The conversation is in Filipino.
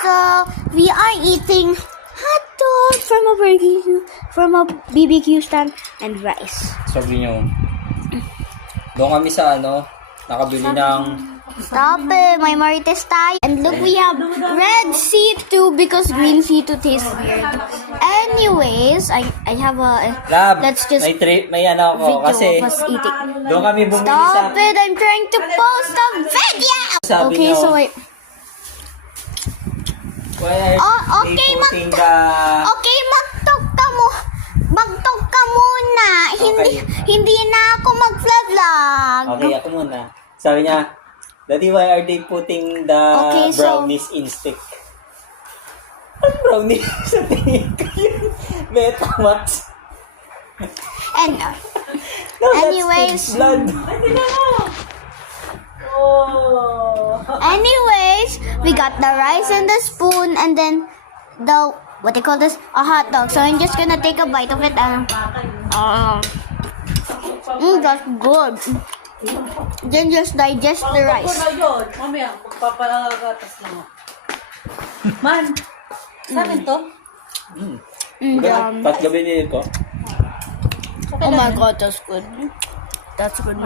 So we are eating hot dog from a BBQ stand and rice. Sabi nyo. Doon kami sa nakabili ng... Stop it, my Marites tayo. And look, we have red C2 because green C2 tastes weird. Anyways, I have a... Lab, let's just may ako video kasi of us eating. doon kami bumili sa... Stop it, I'm trying to post a video! Sabi Okay, nyo, so wait. Why are Oh, they okay, putting the... Okay, magtok ka mo. Magtok ka muna. Okay. Hindi na ako mag-vlog. Okay, ako muna. Sabi niya, Daddy, why are they putting the Okay, so- brownies in stick? Ang brownies sa tingin ko yun. Betamax. And No, Anyways. that's blood. Oh. anyways, we got the rice and the spoon and then the what they call this, a hot dog. So I'm just gonna take a bite of it and that's good. Then just digest the rice. Ako na yun. Mamaya, magpapalagatas lang ako. Man, sa akin to? Yum. Pat gabi din ko. Oh my god, that's good. That's good.